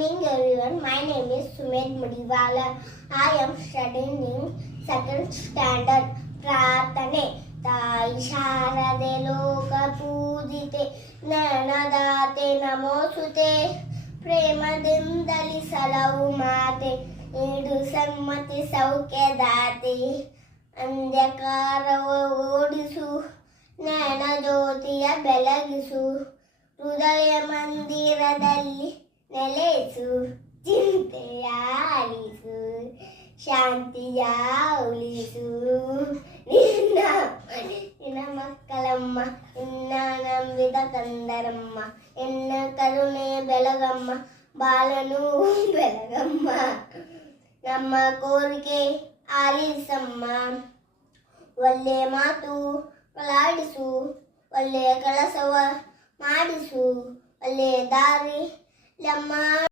evening, everyone. My name is Sumit Mudiwala. I am studying in second standard. ಪ್ರಾರ್ಥನೆ ತಾಯಿ ಶಾರದೆ ಲೋಕ ಪೂಜಿತೆ ಜ್ಞಾನದಾತೆ ನಮೋಸುತೆ ಪ್ರೇಮದಿಂದಲಿ ಸಲವು ಮಾತೆ ನೀಡು ಸಮ್ಮತಿ ಸೌಖ್ಯದಾತೆ ಅಂಧಕಾರವ ಓಡಿಸು ಜ್ಞಾನ ಜ್ಯೋತಿಯ ಬೆಳಗಿಸು ಹೃದಯ ಮಂದಿರದಲ್ಲಿ ನೆಲೆಸು ಚಿಂತೆಯ ಅಳಿಸು ಶಾಂತಿಯ ಉಳಿಸು. ನಿನ್ನ ನಿನ್ನ ಮಕ್ಕಳಮ್ಮ, ನಿನ್ನ ನಂಬಿದ ಕಂದರಮ್ಮ ಎನ್ನ ಕರುಣೆ ಬೆಳಗಮ್ಮ, ಬಾಲನು ಬೆಳಗಮ್ಮ. ನಮ್ಮ ಕೋರಿಕೆ ಆಲಿಸಮ್ಮ. ಒಳ್ಳೆ ಮಾತು ಕಲಾಡಿಸು ಒಳ್ಳೆಯ ಕಳಸವ ಮಾಡಿಸು ಒಳ್ಳೆಯ ದಾರಿ ನಮ್ಮ